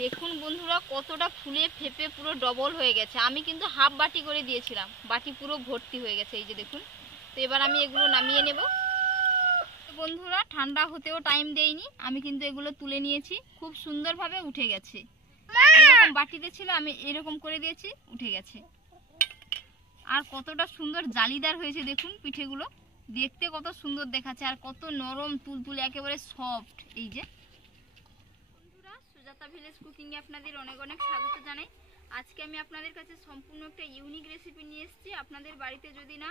দেখুন বন্ধুরা কতটা ফুলে ফেপে পুরো ডবল হয়ে গেছে। আমি কিন্তু হাফ বাটি করে দিয়েছিলাম, বাটি পুরো ভর্তি হয়ে গেছে। এই যে দেখুন। তো এবার আমি এগুলো নামিয়ে নেব। বন্ধুরা ঠান্ডা হতেও টাইম দেইনি, আমি কিন্তু এগুলো তুলে নিয়েছি। খুব সুন্দরভাবে উঠে গেছে। এরকম বাটিতে ছিল, আমি এরকম করে দিয়েছি, উঠে গেছে। আর কতটা সুন্দর জালিদার হয়েছে দেখুন পিঠেগুলো। দেখতে কত সুন্দর দেখাচ্ছে আর কত নরম তুলতুলে, একেবারে সফট। এই যে বন্ধুরা, সুজাতা ভিলেজ কুকিংয়ে আপনাদের অনেক অনেক স্বাগত জানাই। আজকে আমি আপনাদের কাছে সম্পূর্ণ একটা ইউনিক রেসিপি নিয়ে এসেছি। আপনাদের বাড়িতে যদি না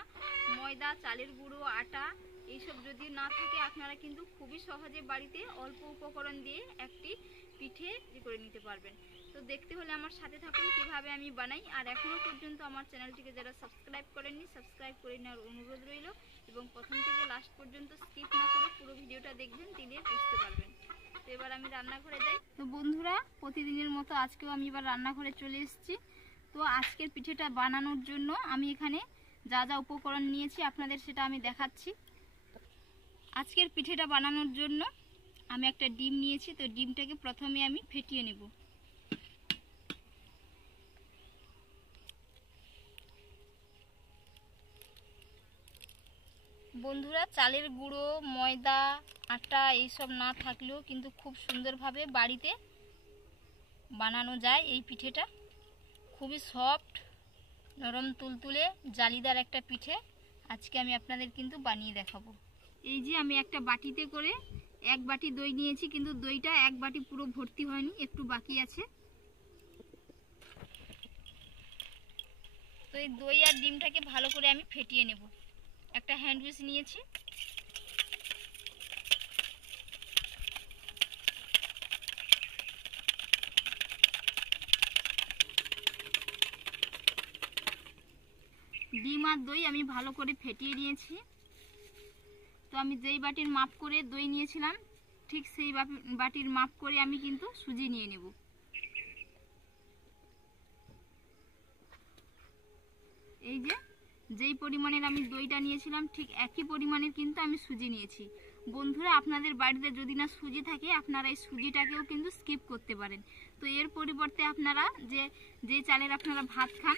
ময়দা, চালের গুঁড়ো, আটা এইসব যদি না থাকে, আপনারা কিন্তু খুবই সহজে বাড়িতে অল্প উপকরণ দিয়ে একটি পিঠে করে নিতে পারবেন। তো দেখতে হলে আমার সাথে থাকুন কিভাবে আমি বানাই। আর এখনো পর্যন্ত আমার চ্যানেলটিকে যারা সাবস্ক্রাইব করেননি, সাবস্ক্রাইব করে নেওয়ার অনুরোধ রইল। এবং প্রথম থেকে লাস্ট পর্যন্ত স্কিপ না করে পুরো ভিডিওটা দেখবেন, দিলে বুঝতে পারবেন। তো এবার আমি রান্নাঘরে যাই। তো বন্ধুরা, প্রতিদিনের মতো আজকেও আমি এবার রান্নাঘরে চলে এসেছি। তো আজকের পিঠেটা বানানোর জন্য আমি এখানে যা যা উপকরণ নিয়েছি আপনাদের সেটা আমি দেখাচ্ছি। আজকের পিঠেটা বানানোর জন্য আমি একটা ডিম নিয়েছি। তো ডিমটাকে প্রথমে আমি ফেটিয়ে নেব। বন্ধুরা, চালের গুঁড়ো, ময়দা, আটা এইসব না থাকলেও কিন্তু খুব সুন্দরভাবে বাড়িতে বানানো যায় এই পিঠেটা। খুবই সফট, নরম তুলতুলে, জালিদার একটা পিঠে আজকে আমি আপনাদের কিন্তু বানিয়ে দেখাবো। এই যে আমি একটা বাটিতে করে 1 বাটি দই নিয়েছি, কিন্তু দইটা 1 বাটি পুরো ভর্তি হয়নি, একটু বাকি আছে। তো এই দই আর ডিমটাকে ভালো করে আমি ফেটিয়ে নেব। একটা হ্যান্ড উইচ নিয়েছি। ডিম আর দই আমি ভালো করে ফেটিয়ে নিয়েছি। তো আমি যেই বাটির মাপ করে দই নিয়েছিলাম, ঠিক সেই বাটির মাপ করে আমি কিন্তু সুজি নিয়ে নেব। এই যে যেই পরিমাণের আমি দইটা নিয়েছিলাম, ঠিক একই পরিমাণের কিন্তু আমি সুজি নিয়েছি। বন্ধুরা, আপনাদের বাড়িতে যদি না সুজি থাকে, আপনারা এই সুজিটাকেও কিন্তু স্কিপ করতে পারেন। তো এর পরিবর্তে আপনারা যে চালের আপনারা ভাত খান,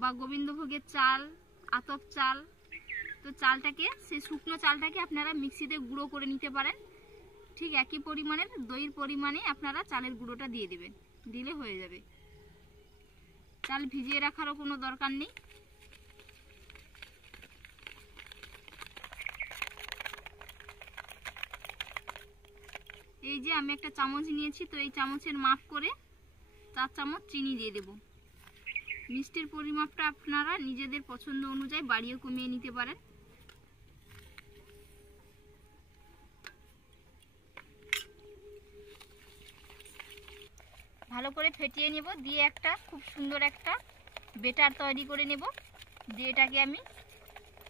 বা গোবিন্দভোগের চাল, আতপ চাল, তো চালটাকে, সেই শুকনো চালটাকে আপনারা মিক্সিতে গুঁড়ো করে নিতে পারেন। ঠিক একই পরিমাণের দইয়ের পরিমাণে আপনারা চালের গুঁড়োটা দিয়ে দেবেন, দিলে হয়ে যাবে। চাল ভিজিয়ে রাখারও কোনো দরকার নেই। এই যে আমি একটা চামচ নিয়েছি, তো এই চামচের মাপ করে 4 চামচ চিনি দিয়ে দেব। মিষ্টির পরিমাপটা আপনারা নিজেদের পছন্দ অনুযায়ী বাড়িয়ে কমিয়ে নিতে পারেন। ভালো করে ফেটিয়ে নেব, দিয়ে একটা খুব সুন্দর একটা বেটার তৈরি করে নেব। দিয়ে এটাকে আমি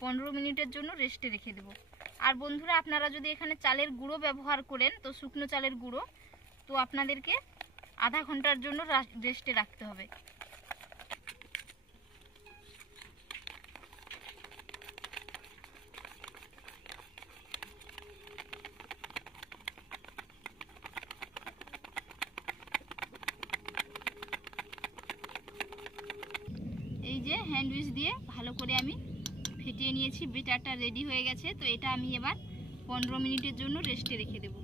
15 মিনিটের জন্য রেস্টে রেখে দেব। আর বন্ধুরা, আপনারা যদি এখানে চালের গুঁড়ো ব্যবহার করেন, তো শুকনো চালের গুঁড়ো, তো আপনাদেরকে আধা ঘন্টার জন্য রেস্টে রাখতে হবে। এই যে হ্যান্ড উইচ দিয়ে ভালো করে আমি ফেটিয়ে নিয়েছি, বেটারটা রেডি হয়ে গেছে। তো এটা আমি এবার 15 মিনিটের জন্য রেস্টে রেখে দেব।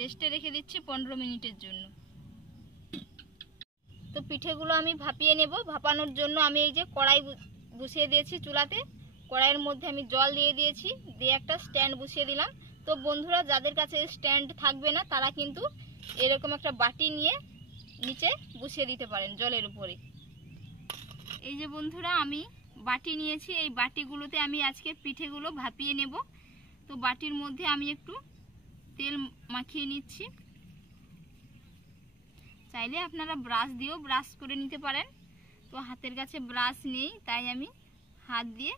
রেস্টে রেখে দিচ্ছি 15 মিনিটের জন্য। তো পিঠেগুলো আমি ভাপিয়ে নেব। ভাপানোর জন্য আমি এই যে কড়াই বসিয়ে দিয়েছি চুলাতে। কড়াইয়ের মধ্যে আমি জল দিয়ে দিয়েছি, দিয়ে একটা স্ট্যান্ড বসিয়ে দিলাম। তো বন্ধুরা, যাদের কাছে স্ট্যান্ড থাকবে না, তারা কিন্তু এরকম একটা বাটি নিয়ে নিচে বসিয়ে দিতে পারেন জলের উপরে। এই যে বন্ধুরা, আমি বাটি নিয়েছি, এই বাটিগুলোতে আমি আজকে পিঠেগুলো ভাপিয়ে নেব। তো বাটির মধ্যে আমি একটু তেল মাখিয়ে নিচ্ছি। চাইলে আপনারা ব্রাশ দিয়েও ব্রাশ করে নিতে পারেন। তো হাতের কাছে ব্রাশ নেই, তাই আমি হাত দিয়ে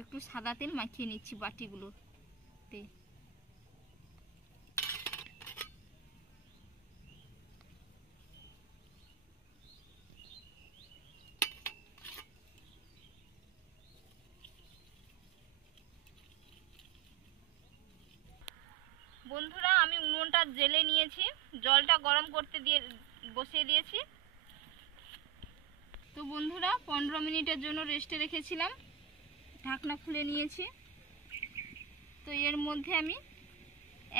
একটু সাদা তেল মাখিয়ে নিচ্ছি বাটিগুলোতে। বন্ধুরা আমি উনুনটা জেলে নিয়েছি, জলটা গরম করতে বসিয়ে দিয়েছি। তো বন্ধুরা 15 মিনিটের জন্য রেস্টে রেখেছিলাম, ঢাকনা খুলে নিয়েছি। তো এর মধ্যে আমি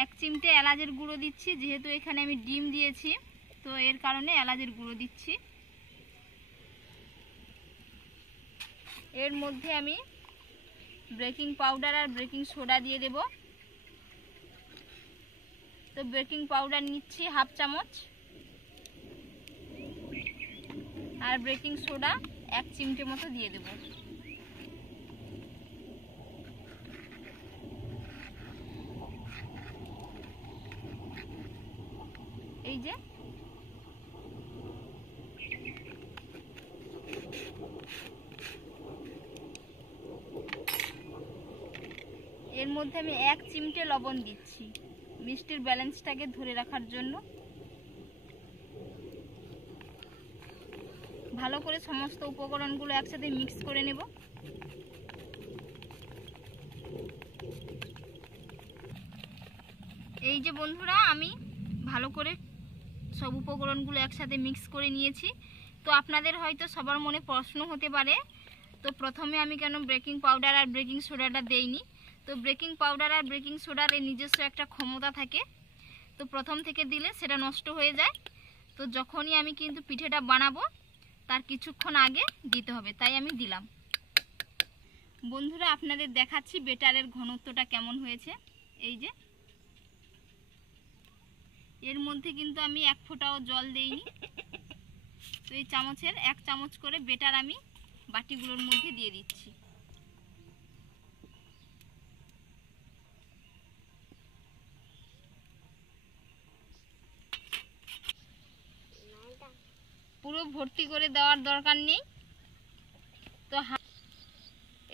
1 চিমটে এলাচের গুঁড়ো দিচ্ছি, যেহেতু এখানে আমি ডিম দিয়েছি তো এর কারণে এলাচের গুঁড়ো দিচ্ছি। এর মধ্যে আমি বেকিং পাউডার আর বেকিং সোডা দিয়ে দেব। তো বেকিং পাউডার নিচ্ছি 1/2 চামচ আর বেকিং সোডা 1 চিমটে মতো দিয়ে দেব। এই যে এর মধ্যে আমি 1 চিমটে লবণ দিচ্ছি মিষ্টির ব্যালেন্সটাকে ধরে রাখার জন্য। ভালো করে সমস্ত উপকরণগুলো একসাথে মিক্স করে নেব। এই যে বন্ধুরা আমি ভালো করে সব উপকরণগুলো একসাথে মিক্স করে নিয়েছি। তো আপনাদের হয়তো সবার মনে প্রশ্ন হতে পারে, তো প্রথমে আমি কেন বেকিং পাউডার আর বেকিং সোডাটা দেইনি। তো বেকিং পাউডার আর বেকিং সোডার এর নিজস্ব একটা ক্ষমতা থাকে, তো প্রথম থেকে দিলে সেটা নষ্ট হয়ে যায়। তো যখনই আমি কিন্তু পিঠেটা বানাবো তার কিছুক্ষণ আগে দিতে হবে, তাই আমি দিলাম। বন্ধুরা আপনাদের দেখাচ্ছি বেটারের ঘনত্বটা কেমন হয়েছে। এই যে এর মধ্যে কিন্তু আমি 1 ফোঁটাও জল দেইনি। তো এই চামচের 1 চামচ করে বেটার আমি বাটিগুলোর মধ্যে দিয়ে দিচ্ছি। পুরো ভর্তি করে দেওয়ার দরকার নেই, তো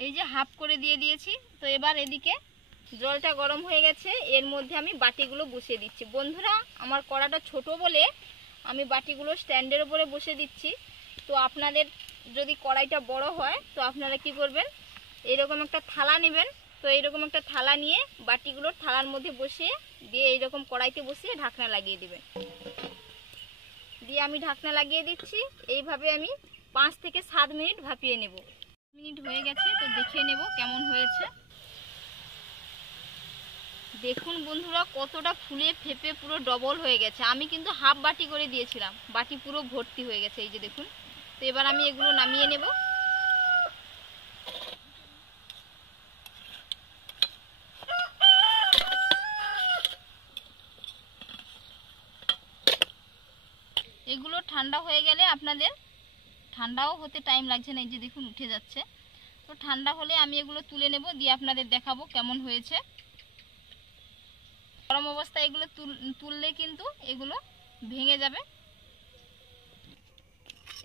এই যে হাফ করে দিয়ে দিয়েছি। তো এবার এদিকে জলটা গরম হয়ে গেছে, এর মধ্যে আমি বাটিগুলো বসিয়ে দিচ্ছি। বন্ধুরা আমার কড়াটা ছোট বলে আমি বাটিগুলো স্ট্যান্ডের উপরে বসিয়ে দিচ্ছি। তো আপনাদের যদি কড়াইটা বড় হয় তো আপনারা কি করবেন, এরকম একটা থালা নেবেন। তো এইরকম একটা থালা নিয়ে বাটিগুলোর থালার মধ্যে বসিয়ে দিয়ে এইরকম কড়াইতে বসিয়ে ঢাকনা লাগিয়ে দিবেন। দিয়ে আমি ঢাকনা লাগিয়ে দিচ্ছি। এইভাবে আমি 5 থেকে 7 মিনিট ভাপিয়ে নেব। মিনিট হয়ে গেছে, তো দেখিয়ে নেব কেমন হয়েছে। দেখুন বন্ধুরা কতটা ফুলে ফেপে পুরো ডবল হয়ে গেছে। আমি কিন্তু হাফ বাটি করে দিয়েছিলাম, বাটি পুরো ভর্তি হয়ে গেছে, এই যে দেখুন। তো এবার আমি এগুলো নামিয়ে নেব। এগুলো ঠান্ডা হয়ে গেলে আপনাদের ঠান্ডাও হতে টাইম লাগছে না, এই যে দেখুন উঠে যাচ্ছে। তো ঠান্ডা হলে আমি এগুলো তুলে নেব, দিয়ে আপনাদের দেখাবো কেমন হয়েছে। গরম অবস্থায় এগুলো তুললে কিন্তু এগুলো ভেঙে যাবে।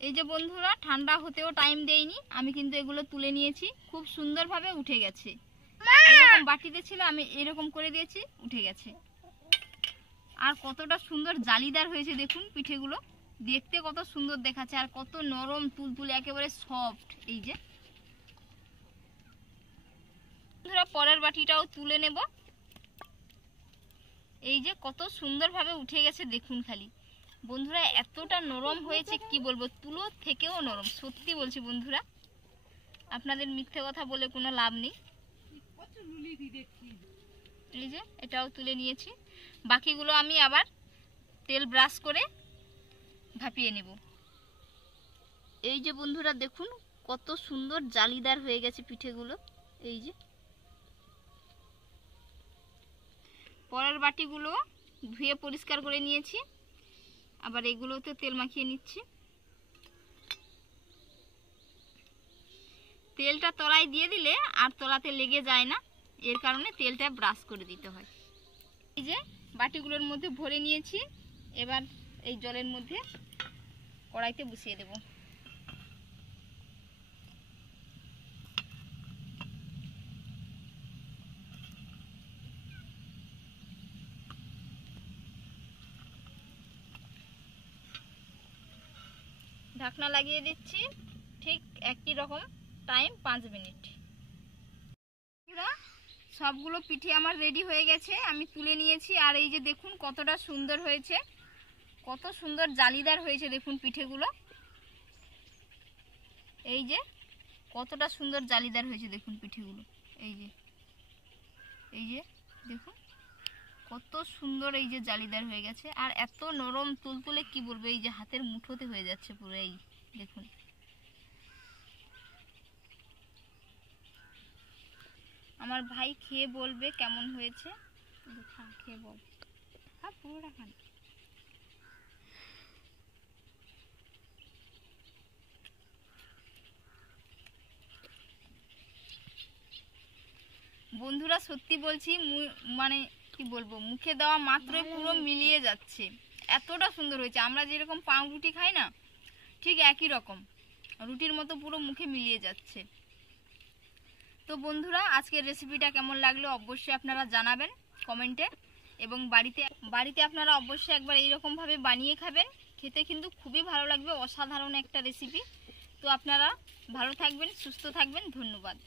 এই যে বন্ধুরা ঠান্ডা হতেও টাইম দেয়নি, আমি কিন্তু এগুলো তুলে নিয়েছি, খুব সুন্দরভাবে উঠে গেছে। এরকম বাটিতে ছিল, আমি এরকম করে দিয়েছি, উঠে গেছে। আর কতটা সুন্দর জালিদার হয়েছে দেখুন, পিঠেগুলো দেখতে কত সুন্দর দেখাচ্ছে আর কত নরম তুলতুলে, একেবারে সফট। এই যে বন্ধুরা পরের বাটিটাও তুলে নেব। এই যে কত সুন্দরভাবে উঠে গেছে দেখুন, খালি বন্ধুরা এতটা নরম হয়েছে কি বলবো, তুলোর থেকেও নরম, সত্যি বলছি বন্ধুরা, আপনাদের মিথ্যে কথা বলে কোনো লাভ নেই। এই যে এটাও তুলে নিয়েছি, বাকিগুলো আমি আবার তেল ব্রাশ করে ভাপিয়ে নেব। এই যে বন্ধুরা দেখুন কত সুন্দর জালিদার হয়ে গেছে পিঠেগুলো। এই যে পরের বাটিগুলো ধুয়ে পরিষ্কার করে নিয়েছি, আবার এগুলোতে তেল মাখিয়ে নিচ্ছি। তেলটা তলায় দিয়ে দিলে আর তলাতে লেগে যায় না, এর কারণে তেলটা ব্রাশ করে দিতে হয়। এই যে বাটিগুলোর মধ্যে ভরে নিয়েছি, এবার এই জলের মধ্যে কড়াইতে বসিয়ে দেব। ঢাকনা লাগিয়ে দিচ্ছি, ঠিক একই রকম টাইম 5 মিনিট। সবগুলো পিঠে আমার রেডি হয়ে গেছে, আমি তুলে নিয়েছি। আর এই যে দেখুন কতটা সুন্দর হয়েছে, কত সুন্দর জালিদার হয়েছে দেখুন পিঠেগুলো। এই যে কতটা সুন্দর জালিদার হয়েছে দেখুন পিঠেগুলো। এই যে দেখুন কত সুন্দর এই যে জালিদার হয়ে গেছে, আর এত নরম তুলতুলে কি বলবো, এই যে হাতের মুঠোতে হয়ে যাচ্ছে পুরো। এই দেখুন আমার ভাই খেয়ে বলবে কেমন হয়েছে। খেয়ে বল, হ্যাঁ পুরোটা খান। বন্ধুরা সত্যি বলছি, মানে কি বলবো, মুখে দেওয়া মাত্রই পুরো মিলিয়ে যাচ্ছে, এতটা সুন্দর হয়েছে। আমরা যেরকম পাউরুটি খাই না, ঠিক একই রকম রুটির মতো পুরো মুখে মিলিয়ে যাচ্ছে। তো বন্ধুরা আজকের রেসিপিটা কেমন লাগলো অবশ্যই আপনারা জানাবেন কমেন্টে, এবং বাড়িতে আপনারা অবশ্যই একবার এইরকমভাবে বানিয়ে খাবেন, খেতে কিন্তু খুবই ভালো লাগবে, অসাধারণ একটা রেসিপি। তো আপনারা ভালো থাকবেন, সুস্থ থাকবেন, ধন্যবাদ।